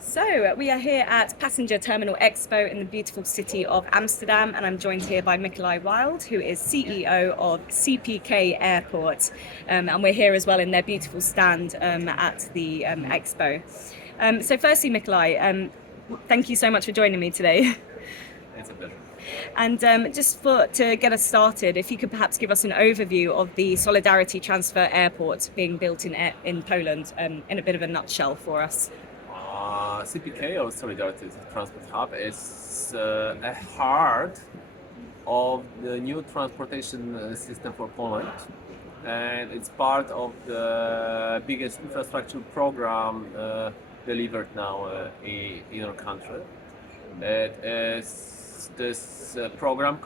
So, we are here at Passenger Terminal Expo in the beautiful city of Amsterdam, and I'm joined here by Mikołaj, who is CEO of CPK Airport. And we're here as well in their beautiful stand at the Expo. So, firstly, Mikołaj, thank you so much for joining me today. It's a pleasure. And to get us started, if you could perhaps give us an overview of the Solidarity Transfer Airport being built in Poland in a bit of a nutshell for us. CPK, or Solidarity Transport Hub, is a heart of the new transportation system for Poland, and it's part of the biggest infrastructure program delivered now in our country. This program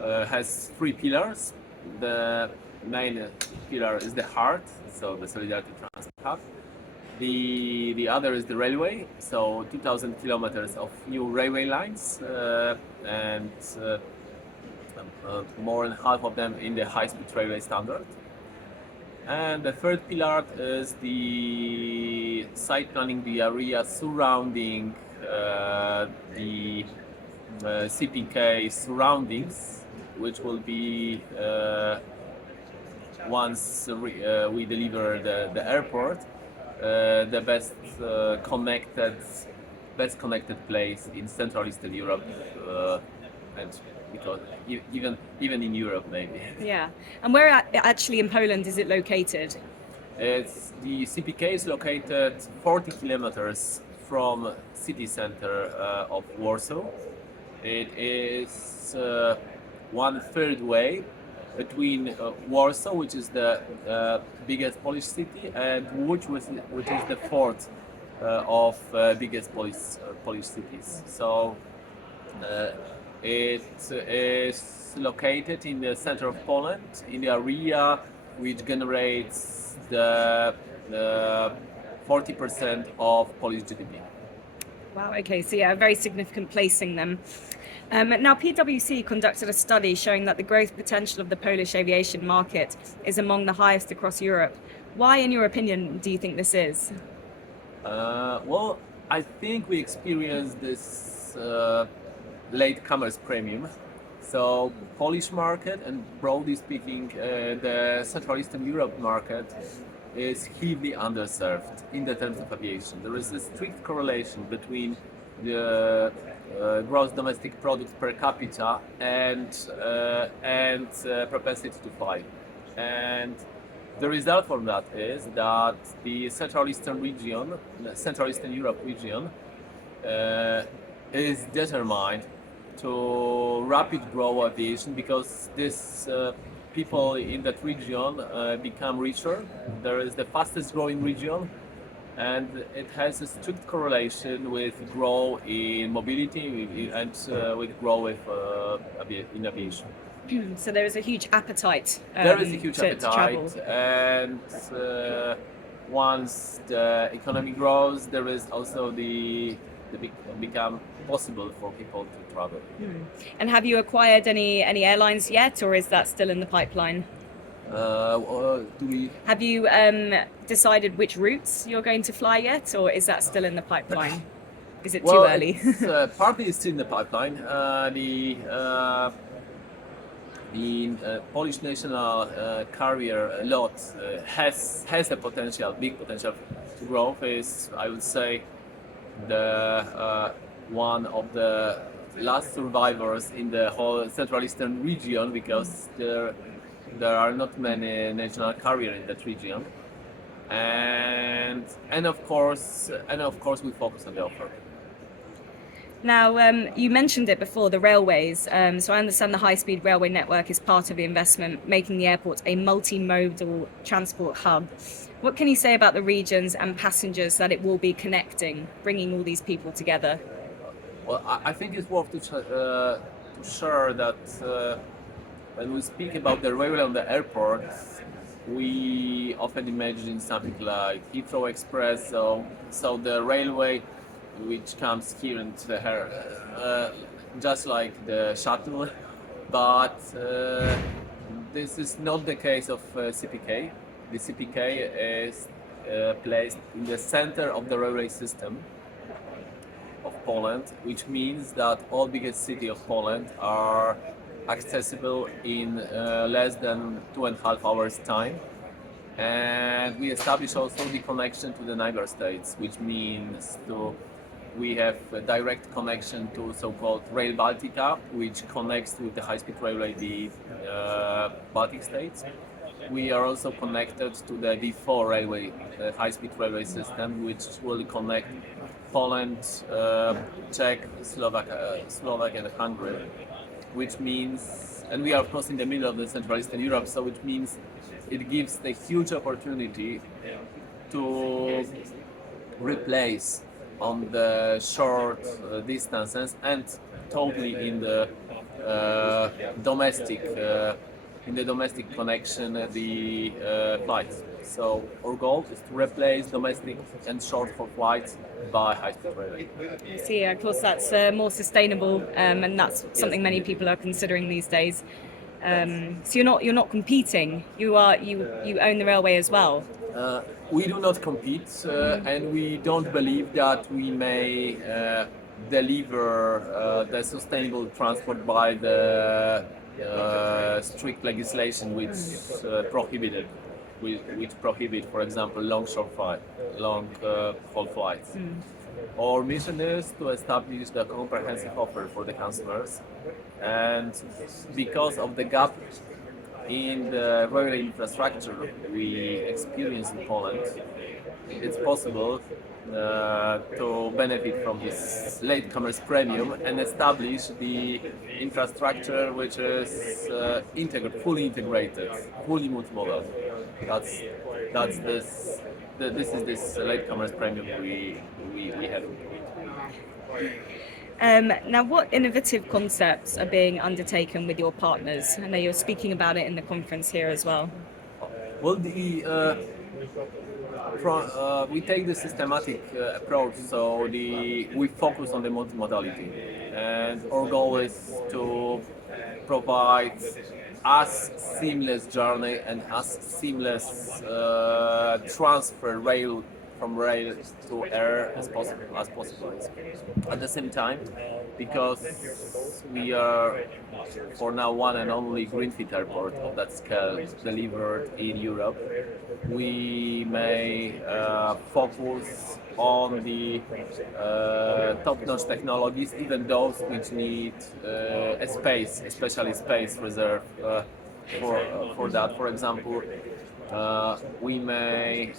has three pillars. The main pillar is the heart, so the Solidarity Transport Hub. The other is the railway, so 2,000 kilometers of new railway lines, and more than half of them in the high-speed railway standard. And the third pillar is the site planning, the area surrounding the CPK surroundings, which will be once we deliver the airport, the best connected place in Central Eastern Europe, and because even in Europe maybe. Yeah, and where actually in Poland is it located? It's the CPK is located 40 kilometers from city center of Warsaw. It is 1/3 way between Warsaw, which is the biggest Polish city, and Łódź, which is the fourth of biggest Polish cities. So it is located in the center of Poland, in the area which generates the 40% of Polish GDP. Wow, okay, so yeah, a very significant placing then. Now, PwC conducted a study showing that the growth potential of the Polish aviation market is among the highest across Europe. Why, in your opinion, do you think this is? Well, I think we experienced this latecomers premium. So Polish market, and broadly speaking, the Central Eastern Europe market is heavily underserved in the terms of aviation. There is a strict correlation between the gross domestic product per capita and propensity to fly. And the result from that is that the Central Eastern Europe region, is determined to rapid grow aviation because this people in that region become richer. There is the fastest growing region, and it has a strict correlation with growth in mobility and with growth in aviation. So there is a huge appetite. There is a huge to appetite, and once the economy grows, there is also become possible for people to travel. And have you acquired any airlines yet, or is that still in the pipeline? Have you decided which routes you're going to fly yet, or is that still in the pipeline? Is it too early? Partly it's still in the pipeline. The Polish national carrier lot has a big potential to grow. Is, I would say, the one of the last survivors in the whole Central Eastern region, because there are not many national carriers in that region, and of course we focus on the offer. Now, you mentioned it before, the railways. So I understand the high-speed railway network is part of the investment, making the airport a multi-modal transport hub. What can you say about the regions and passengers that it will be connecting, bringing all these people together? Well, I think it's worth to share that when we speak about the railway on the airport, we often imagine something like Heathrow Express, so the railway which comes here into the hair, just like the shuttle, but this is not the case of CPK. The CPK is placed in the center of the railway system, Poland, which means that all biggest cities of Poland are accessible in less than 2.5 hours time. And we establish also the connection to the neighbor states, which means we have a direct connection to so-called Rail Baltica, which connects with the high-speed railway, the Baltic states. We are also connected to the V4 railway, the high-speed railway system, which will connect Poland, Czech, Slovak and Hungary, which means, and we are of course in the middle of the Central Eastern Europe, so which means it gives the huge opportunity to replace on the short distances and totally in the domestic connection the flights. So our goal is to replace domestic and short haul flights by high-speed railway. So yeah, of course that's more sustainable, and that's something many people are considering these days. So you're not competing. You own the railway as well. We do not compete, and we don't believe that we may deliver the sustainable transport by the strict legislation which prohibit, for example, long haul flights. Our mission is to establish the comprehensive offer for the consumers, and because of the gap in the railway infrastructure we experience in Poland, it's possible to benefit from this latecomers premium and establish the infrastructure which is fully integrated, fully multi-modal. This is this latecomers premium we have. Now, what innovative concepts are being undertaken with your partners? I know you're speaking about it in the conference here as well. Well, we take the systematic approach, so we focus on the multimodality, and our goal is to provide as seamless journey and as seamless transfer from rail to air as possible. At the same time, because we are for now one and only greenfield airport of that scale delivered in Europe, we may focus on the top-notch technologies, even those which need especially space reserved for that. For example, we may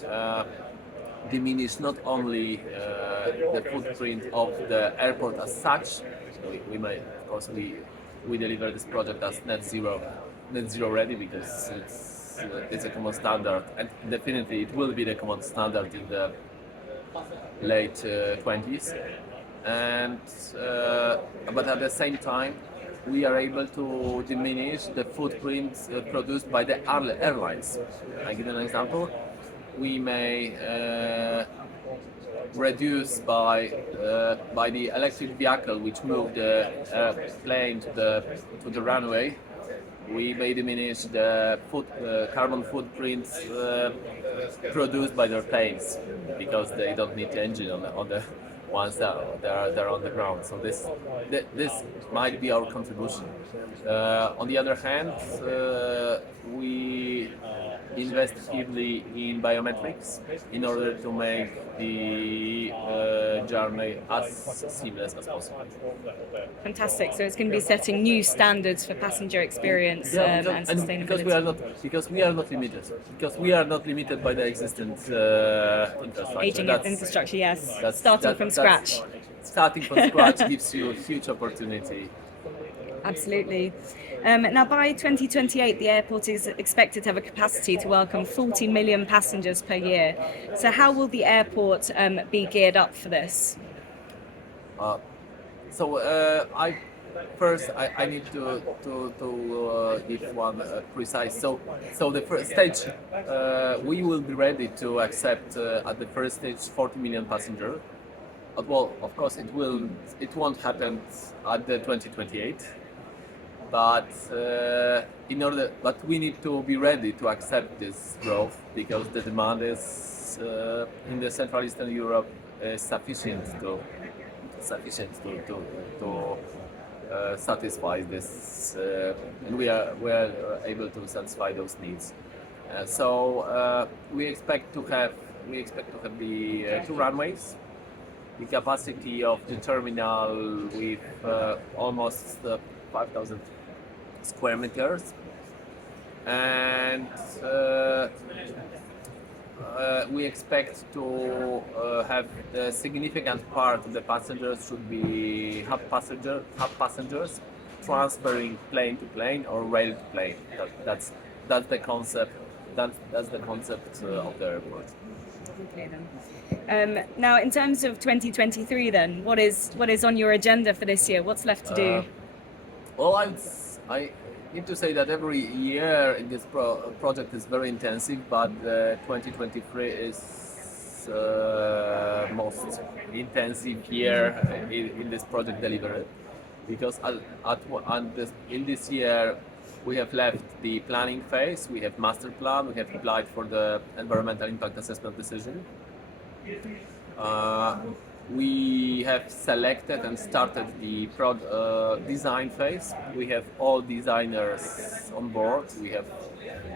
diminish not only the footprint of the airport as such. So we may, of course, we deliver this project as net zero ready, because it's a common standard, and definitely it will be the common standard in the late 20s. And but at the same time, we are able to diminish the footprint produced by the airlines. I give an example. We may reduce by the electric vehicle which move the plane to the runway. We may diminish the carbon footprints produced by their planes, because they don't need the engine on the once they're on the ground. So this might be our contribution. On the other hand, we invest heavily in biometrics in order to make the journey as seamless as possible. Fantastic. So it's going to be setting new standards for passenger experience and sustainability. Because we are not limited by the existing infrastructure. Aging infrastructure, yes. Starting from scratch. Starting from scratch gives you a huge opportunity. Absolutely. Now, by 2028, the airport is expected to have a capacity to welcome 40 million passengers per year. So how will the airport be geared up for this? I need to give one precise. So the first stage, we will be ready to accept at the first stage 40 million passengers. Well, of course, it won't happen at the 2028. But we need to be ready to accept this growth, because the demand is in the Central Eastern Europe is sufficient to sufficient to satisfy this, and we are able to satisfy those needs. We expect to have the two runways, the capacity of the terminal with almost 5,000 square meters, and we expect to have a significant part of the passengers should be hub passengers transferring plane to plane or rail to plane. That's the concept. That's the concept of the airport. Okay, then. Now, in terms of 2023, then, what is on your agenda for this year? What's left to do? Well, I need to say that every year in this project is very intensive, but 2023 is most intensive year in this project delivery, because in this year we have left the planning phase, we have master plan, we have applied for the environmental impact assessment decision. We have selected and started the design phase. We have all designers on board.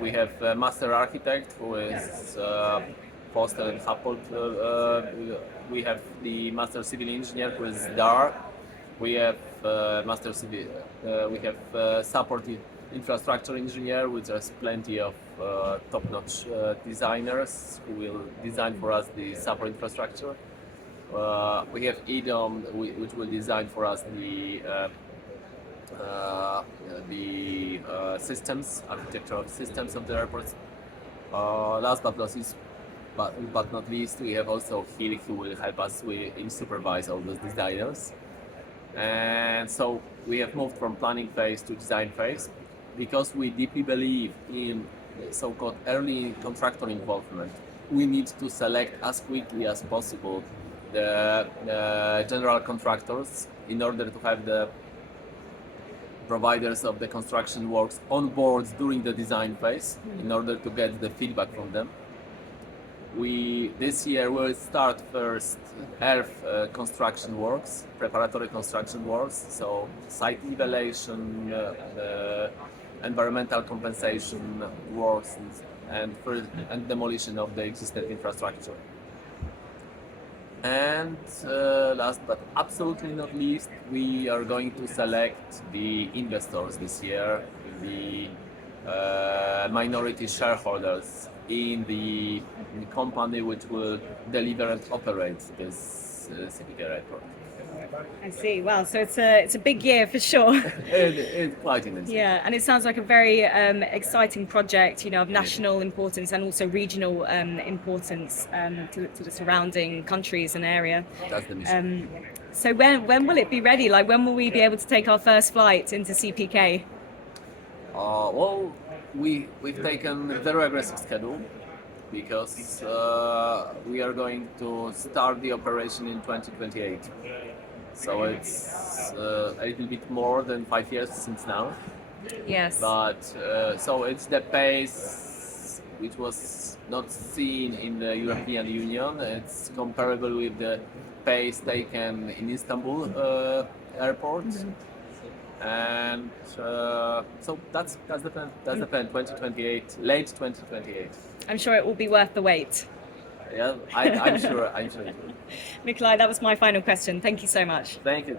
We have a master architect who is Foster and Happold. We have the master civil engineer who is Dar. We have supportive infrastructure engineer, which has plenty of top-notch designers who will design for us the support infrastructure. We have EDOM, which will design for us the systems, architectural systems of the airports. Last but not least, we have also Hill, who will help us in supervise all those designers. And so we have moved from planning phase to design phase, because we deeply believe in so-called early contractor involvement. We need to select as quickly as possible the general contractors in order to have the providers of the construction works on board during the design phase, in order to get the feedback from them. This year will start first earth construction works, preparatory construction works, so site nivelation, environmental compensation works, and demolition of the existing infrastructure. And last but absolutely not least, we are going to select the investors this year, the minority shareholders in the company which will deliver and operate this CPK airport. I see. Wow. So it's a big year for sure. It's quite intense. Yeah, and it sounds like a very exciting project, of national importance and also regional importance to the surrounding countries and area. That's the mission. So when will it be ready? Like, when will we be able to take our first flight into CPK? Well, we've taken a very aggressive schedule, because we are going to start the operation in 2028. So it's a little bit more than 5 years since now. Yes. But so it's the pace which was not seen in the European Union. It's comparable with the pace taken in Istanbul airport. Mm-hmm. And so that's the plan. That's the plan. 2028, late 2028. I'm sure it will be worth the wait. Yeah, I'm sure. I'm sure. Mikołaj, that was my final question. Thank you so much. Thank you.